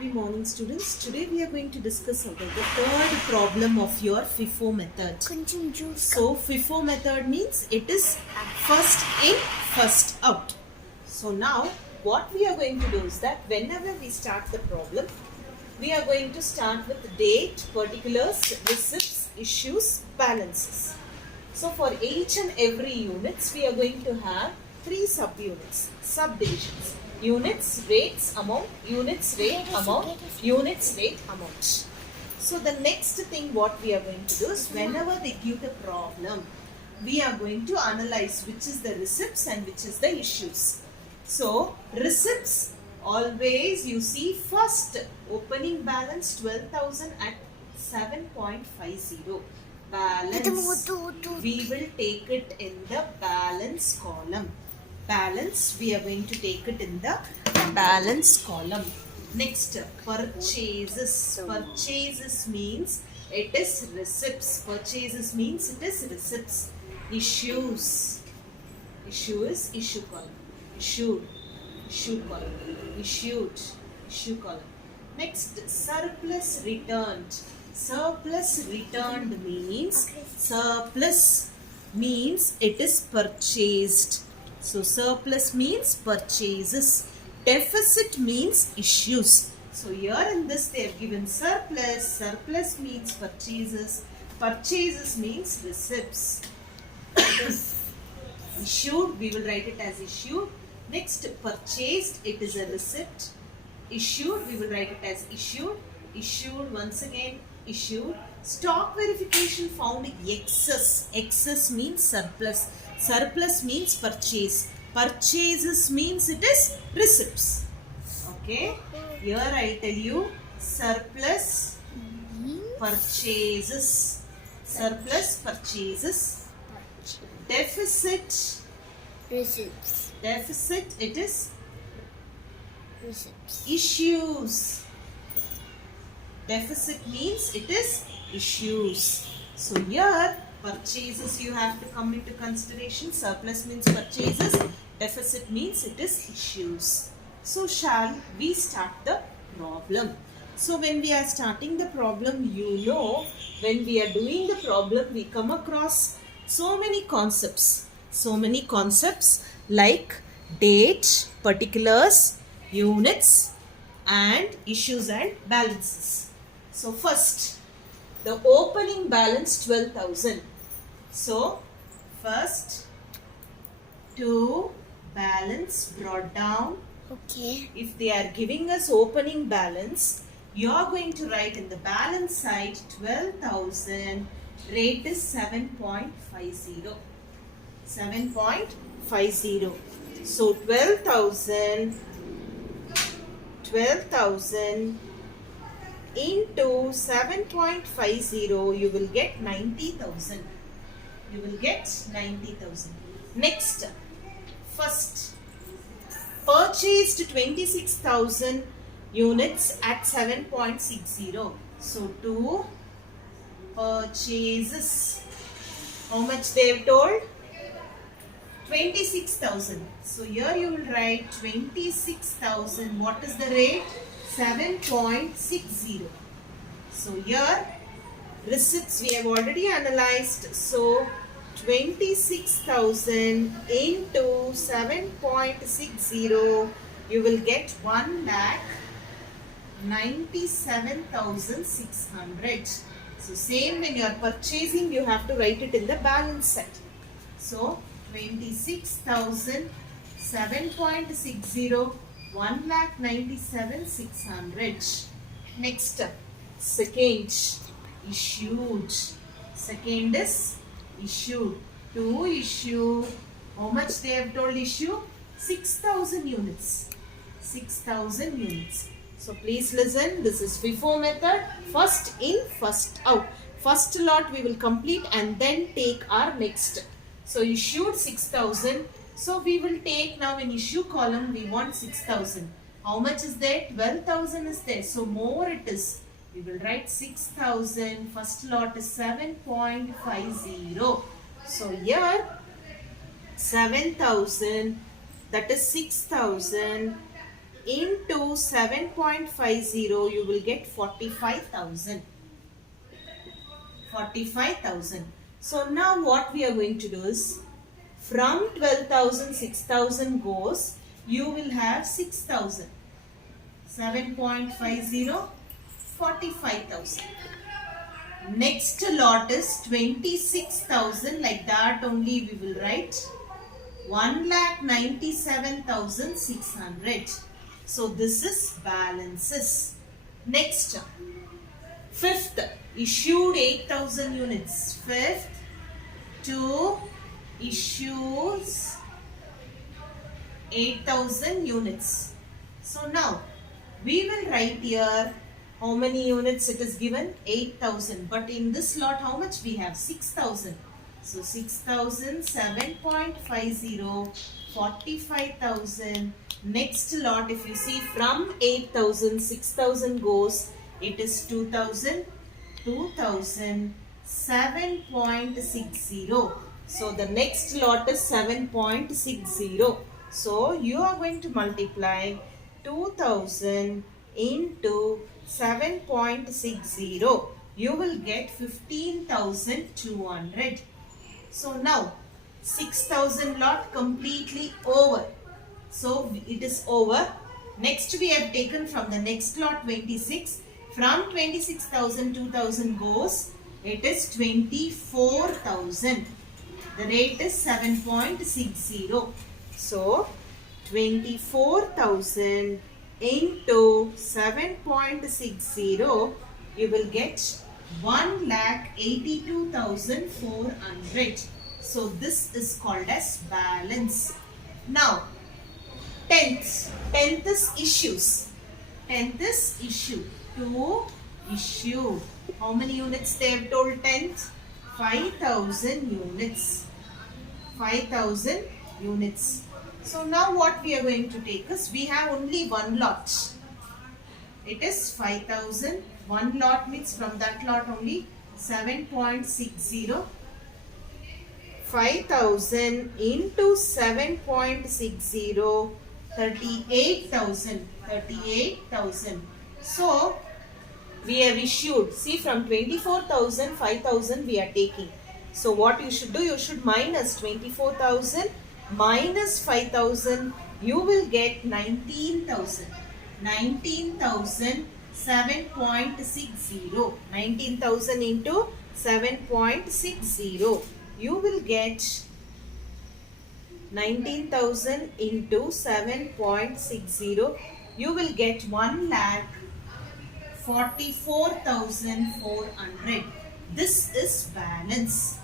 Happy morning, students. Today we are going to discuss about the third problem of your FIFO method. So FIFO method means it is first in, first out. So now what we are going to do is that whenever we start the problem, we are going to start with date, particulars, receipts, issues, balances. So for each and every units, we are going to have three subunits, subdivisions. Units, rates, amount, units, rate, amount, units, rate, amount. So the next thing what we are going to do is whenever they give the problem, we are going to analyze which is the receipts and which is the issues. So receipts, always you see first opening balance 12,000 at 7.50. Balance, we will take it in the balance column. Balance, we are going to take it in the balance column. Next, purchases. Purchases means it is receipts. Purchases means it is receipts. Issues. Issue is issue column. Issued. Issue column. Issued. Issue column. Next, surplus returned. Surplus returned means it is purchased. So surplus means purchases. Deficit means issues. So here in this they have given surplus. Surplus means purchases. Purchases means receipts. Issued, we will write it as issued. Next, purchased, it is a receipt. Issued, we will write it as issued. Issued, once again, issued. Stock verification found excess. Excess means surplus. Surplus means purchase. Purchases means it is receipts. Okay. Here I tell you surplus, purchases. Surplus, purchases. Deficit, receipts. Deficit, it is Receipts. issues. Deficit means it is issues. So here purchases you have to come into consideration. Surplus means purchases. Deficit means it is issues. So shall we start the problem? So when we are starting the problem, you know, when we are doing the problem, we come across so many concepts. So many concepts like date, particulars, units and issues and balances. So first, the opening balance 12,000. So first to balance brought down. Okay. If they are giving us opening balance, you are going to write in the balance side 12,000. Rate is 7.50. 7.50. So 12,000 into 7.50, you will get 90,000. You will get 90,000. Next, first, purchased 26,000 units at 7.60. So, to purchases, how much they have told? 26,000. So, here you will write 26,000. What is the rate? 7.60. So here receipts we have already analyzed. So 26,000 into 7.60, you will get 1,97,600. So same when you are purchasing, you have to write it in the balance side. So 26,000, 7.60, 1,97,600. Next, second, issued. Second is issued. To issue, how much they have told issue? 6,000 units. 6,000 units. So please listen, this is FIFO method. First in, first out. First lot we will complete and then take our next. So issued 6,000. So we will take now in issue column, we want 6,000. How much is there? 12,000 is there. So more it is. We will write 6,000. First lot is 7.50. So here 7,000, that is 6,000 into 7.50, you will get 45,000. 45,000. So now what we are going to do is, from 12,000, 6,000 goes, you will have 6,000. 7.50, 45,000. Next lot is 26,000. Like that only we will write 1,97,600. So this is balances. Next, fifth, issued 8,000 units. Fifth, to issues 8,000 units. So now we will write here how many units it is given, 8,000. But in this lot how much we have? 6,000. So 6,000, 7.50, 45,000. Next lot, if you see, from 8,000, 6,000 goes, it is 2,000, 2,000, 7.60. So the next lot is 7.60. So you are going to multiply 2,000 into 7.60. You will get 15,200. So now 6,000 lot completely over. So it is over. Next we have taken from the next lot 26. From 26,000, 2,000 goes. It is 24,000. The rate is 7.60. So 24,000 into 7.60, you will get 1,82,400. So this is called as balance. Now 10th is issues. 10th is issue. To issue. How many units they have told 10th? 5,000 units. 5,000 units. So now what we are going to take is, we have only one lot. It is 5,000. One lot means from that lot only 7.60. 5,000 into 7.60, 38,000. 38,000. So we have issued. See, from 24,000, 5,000 we are taking. So what you should do, you should minus 24,000 minus 5,000. You will get 19,000. 19,000, 7.60. 19,000 into 7.60. You will get 19,000 into 7.60. You will get 1,44,400. This is balance.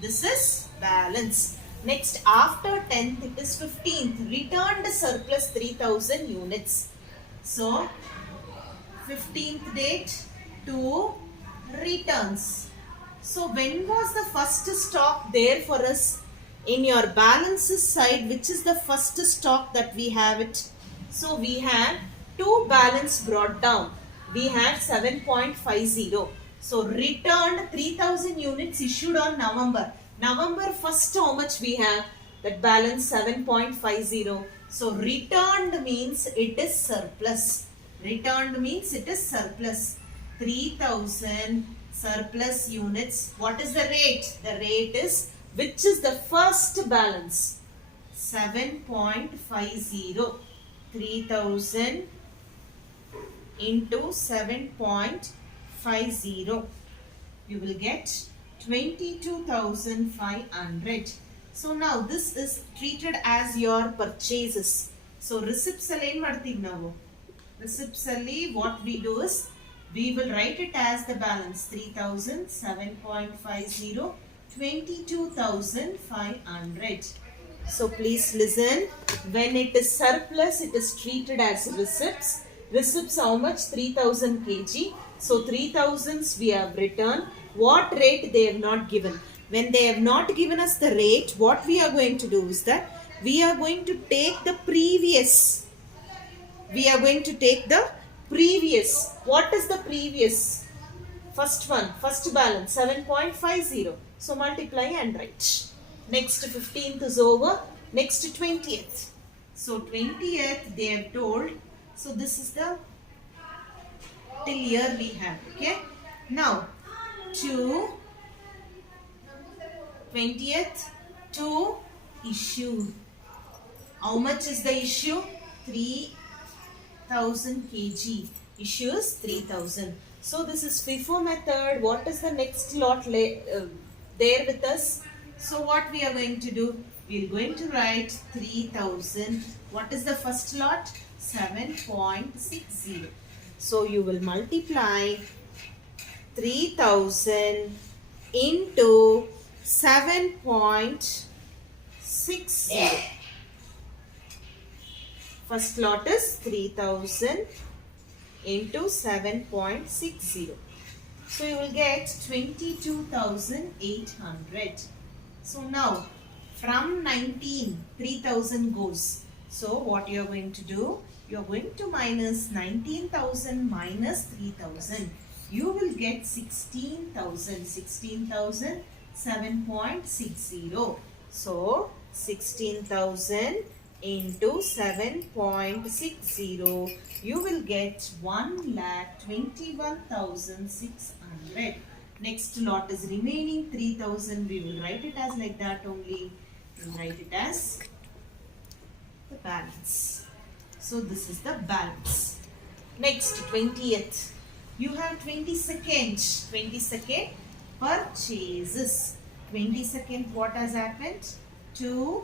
This is balance. Next, after 10th, it is 15th. Returned surplus 3,000 units. So, 15th date to returns. So, when was the first stock there for us? In your balances side, which is the first stock that we have it? So, we have two balance brought down. We have 7.50. So, returned 3,000 units issued on November. November 1st, how much we have? That balance 7.50. So, returned means it is surplus. Returned means it is surplus. 3,000 surplus units. What is the rate? The rate is, which is the first balance? 7.50. 3,000 into 7.50. You will get 22,500. So now this is treated as your purchases. So receipts alli martiv ನಾವು. Receipts alli what we do is, we will write it as the balance 3,000, 7.50, 22,500. So please listen. When it is surplus, it is treated as receipts. Receipts how much? 3,000 kg. So 3,000s we have returned. What rate they have not given? When they have not given us the rate, what we are going to do is that we are going to take the previous. We are going to take the previous. What is the previous? First one, first balance 7.50. So multiply and write. Next 15th is over. Next 20th. So 20th they have told So this is the till year we have. Okay. Now to 20th to issue. How much is the issue? 3000 kg. Issue is 3000. So this is FIFO method. What is the next lot there with us? So what we are going to do? We are going to write 3000. What is the first lot? 7.60. So you will multiply 3000 into 7.60. First lot is 3000 into 7.60. So you will get 22,800. So now from 19, 3000 goes. So what you are going to do? You are going to minus 19,000 minus 3,000. You will get 16,000. 16,000, 7.60. So 16,000 into 7.60, you will get 1,21,600. Next lot is remaining 3,000. We will write it as like that only. We will write it as the balance. So this is the balance. Next 20th. You have 22nd. 22nd purchases. 22nd, what has happened? 2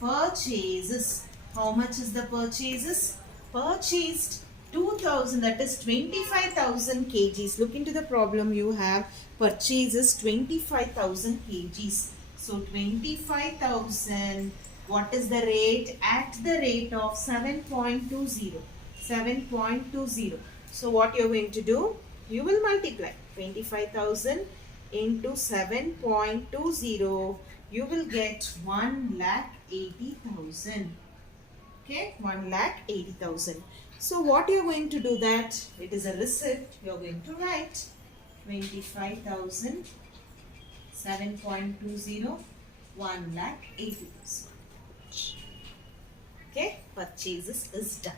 purchases. How much is the purchases? Purchased 2000, that is 25,000 kgs. Look into the problem. You have purchases 25,000 kgs. So 25,000, what is the rate? At the rate of 7.20. 7.20. So what you are going to do? You will multiply 25,000 into 7.20. You will get 1,80,000. Okay, 1,80,000. So what you are going to do that? It is a receipt. You are going to write 25,000, 7.20, 1,80,000. Okay, purchases is done.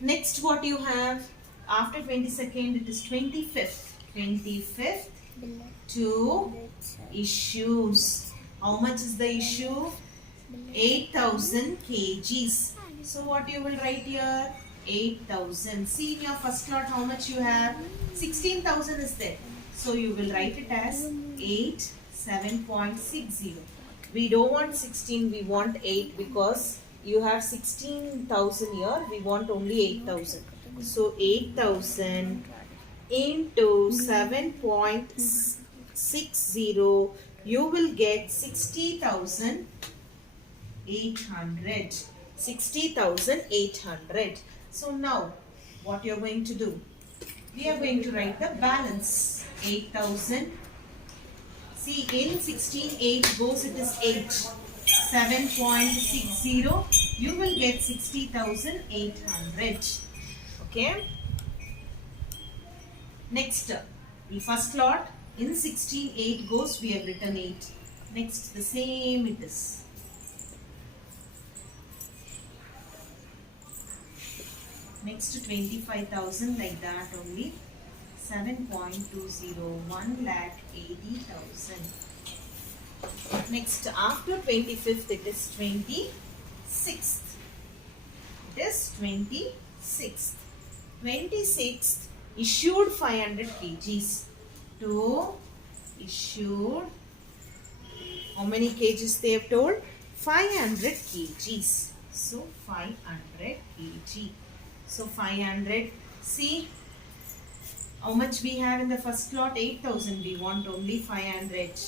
Next, what you have after 22nd? It is 25th. 25th to issues. How much is the issue? 8,000 kgs. So what you will write here? 8,000. See in your first lot how much you have? 16,000 is there. So you will write it as 8, 7.60. We don't want 16, we want 8 because you have 16,000 here. We want only 8,000. So 8,000 into 7.60, you will get 60,800. 60,800. So now what you are going to do? We are going to write the balance. 8,000. See, in 16, 8 goes, it is 8. 7.60, you will get 60,800. Okay. Next, the first lot, in 16, 8 goes, we have written 8. Next, the same it is. Next, 25,000 like that only. 7.20, 1,80,000. Next, after 25th, it is 26th. It is 26th. 26th, issued 500 kgs. To issued, how many kgs they have told? 500 kgs. So 500 kg. So 500. See how much we have in the first lot? 8,000. We want only 500.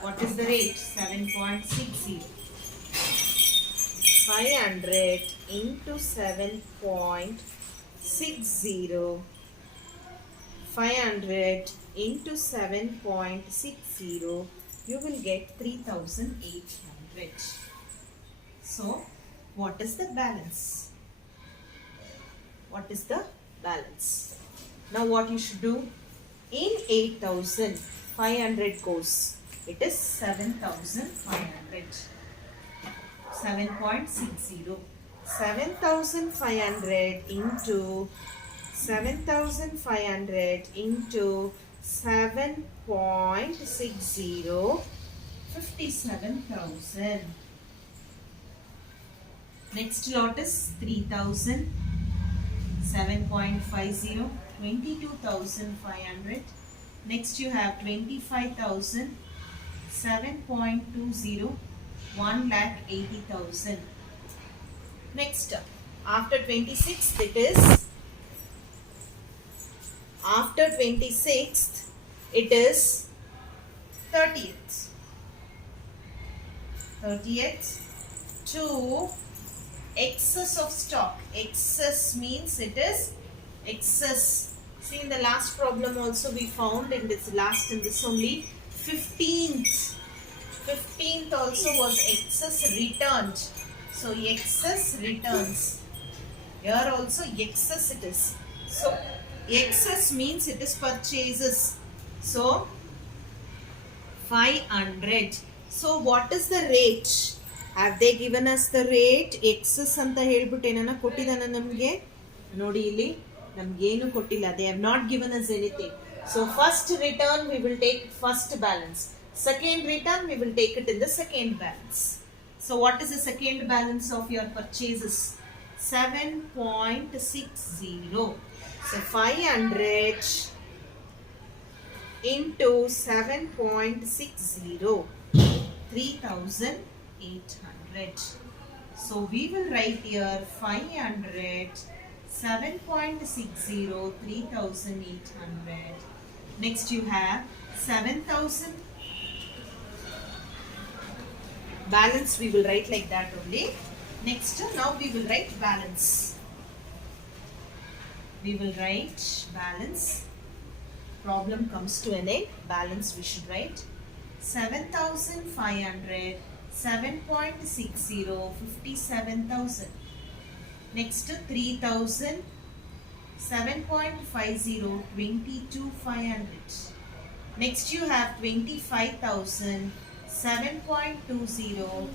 What is the rate? 7.60. 500 into 7.60. 500 into 7.60. You will get 3,800. So, what is the balance? What is the balance? Now, what you should do? In 8,000, 500 goes. It is 7,500. 7.60. 7,500 into 7,500 into 7.60, 57,000. Next lot is 3,000, 7.50, 22,500. Next you have 25,000, 7.20, 1,80,000. Next, after 26th it is, after 26th it is 30th. 30th to excess of stock. Excess means it is excess. See, in the last problem also we found in this last, in this only 15th. 15th also was excess returned. So excess returns. Here also excess it is. So excess means it is purchases. So 500. So what is the rate? Have they given us the rate? Excess anta helbiಟ್ಟು ಏನನ ಕೊಟ್ಟಿದಾನ ನಮಗೆ? ನೋಡಿ ಇಲ್ಲಿ ನಮಗೆ ಏನು ಕೊಟ್ಟಿಲ್ಲ. They have not given us anything. So first return we will take first balance. Second return we will take it in the second balance. So what is the second balance of your purchases? 7.60. So 500 into 7.60, 3,800. So we will write here 500, 7.60, 3,800. Next you have 7,000. Balance we will write like that only. Next, now we will write balance. We will write balance. Problem comes to an end. Balance we should write 7,500, 7.60, 57,000. Next, 3,000, 7.50, 22,500. Next you have 25,000, 7.20,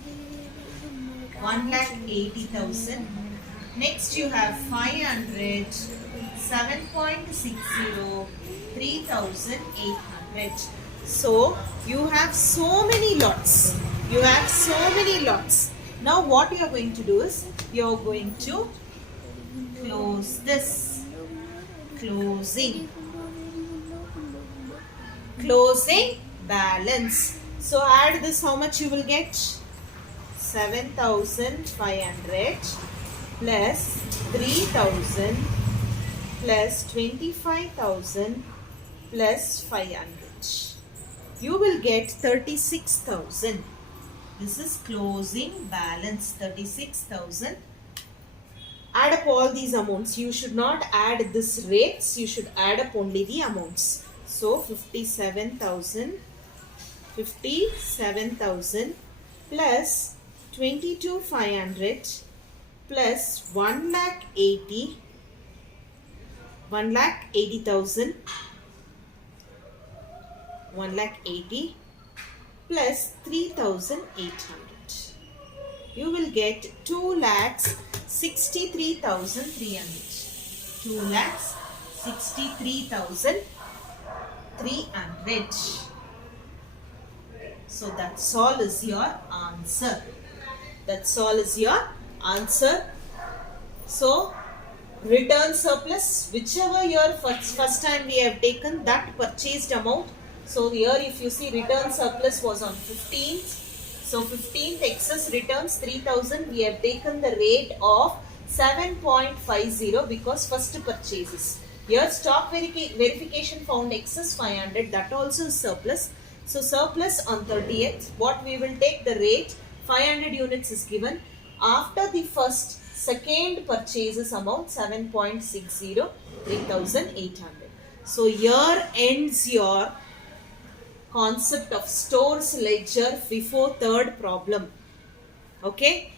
1,80,000. Next you have 500, 7.60, 3,800. So you have so many lots. You have so many lots. Now what you are going to do is, you are going to close this. Closing. Closing balance. So add this, how much you will get? 7,500 plus 3,000 plus 25,000 plus 500. You will get 36,000. This is closing balance, 36,000. Add up all these amounts. You should not add this rates. You should add up only the amounts. So 57,000 plus 22,500 plus 1,80,000 plus 3,800. You will get 2,63,300. 2,63,300. So that's all is your answer. That's all is your answer. So return surplus, whichever year first time we have taken that purchased amount. So here if you see, return surplus was on 15th. So 15th excess returns 3,000. We have taken the rate of 7.50 because first purchases. Here stock verification found excess 500. That also is surplus. So surplus on 30th. What we will take the rate, 500 units is given. After the second purchases amount 7.60, 3,800. So here ends your concept of stores ledger before third problem. Okay.